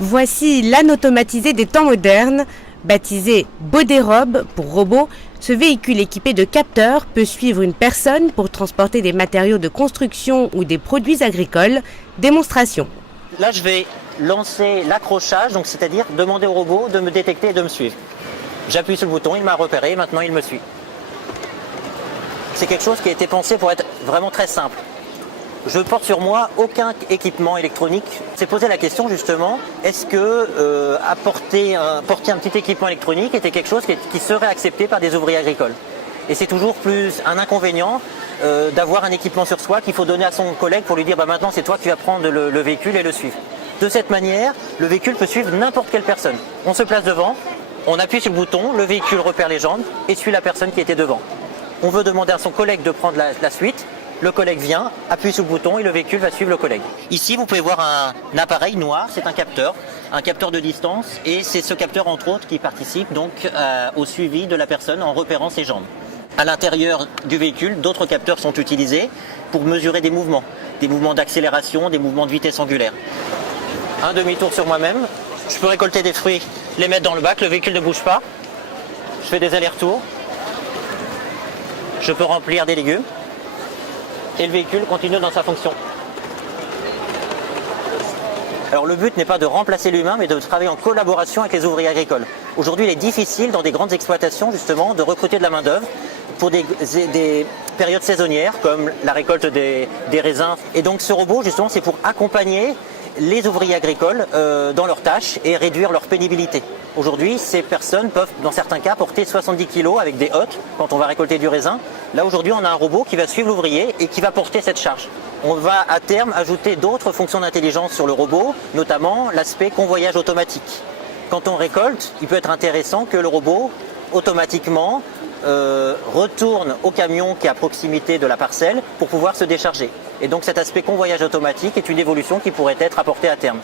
Voici l'âne automatisé des temps modernes. Baptisé Boderob pour robot, ce véhicule équipé de capteurs peut suivre une personne pour transporter des matériaux de construction ou des produits agricoles. Démonstration. Là, je vais lancer l'accrochage, donc c'est-à-dire demander au robot de me détecter et de me suivre. J'appuie sur le bouton, il m'a repéré, maintenant il me suit. C'est quelque chose qui a été pensé pour être vraiment très simple. Je porte sur moi aucun équipement électronique. C'est posé la question justement, est-ce que porter un petit équipement électronique était quelque chose qui serait accepté par des ouvriers agricoles? Et c'est toujours plus un inconvénient d'avoir un équipement sur soi qu'il faut donner à son collègue pour lui dire maintenant c'est toi qui vas prendre le véhicule et le suivre. De cette manière, le véhicule peut suivre n'importe quelle personne. On se place devant, on appuie sur le bouton, le véhicule repère les jambes et suit la personne qui était devant. On veut demander à son collègue de prendre la suite. Le collègue vient, appuie sur le bouton et le véhicule va suivre le collègue. Ici, vous pouvez voir un appareil noir, c'est un capteur de distance, et c'est ce capteur entre autres qui participe donc au suivi de la personne en repérant ses jambes. À l'intérieur du véhicule, d'autres capteurs sont utilisés pour mesurer des mouvements d'accélération, des mouvements de vitesse angulaire. Un demi-tour sur moi-même, je peux récolter des fruits, les mettre dans le bac, le véhicule ne bouge pas. Je fais des allers-retours, je peux remplir des légumes. Et le véhicule continue dans sa fonction. Alors le but n'est pas de remplacer l'humain, mais de travailler en collaboration avec les ouvriers agricoles. Aujourd'hui, il est difficile dans des grandes exploitations justement de recruter de la main-d'œuvre pour des périodes saisonnières comme la récolte des raisins. Et donc ce robot, justement, c'est pour accompagner les ouvriers agricoles dans leurs tâches et réduire leur pénibilité. Aujourd'hui, ces personnes peuvent, dans certains cas, porter 70 kg avec des hottes quand on va récolter du raisin. Là, aujourd'hui, on a un robot qui va suivre l'ouvrier et qui va porter cette charge. On va à terme ajouter d'autres fonctions d'intelligence sur le robot, notamment l'aspect convoyage automatique. Quand on récolte, il peut être intéressant que le robot, automatiquement, retourne au camion qui est à proximité de la parcelle pour pouvoir se décharger. Et donc cet aspect convoyage automatique est une évolution qui pourrait être apportée à terme.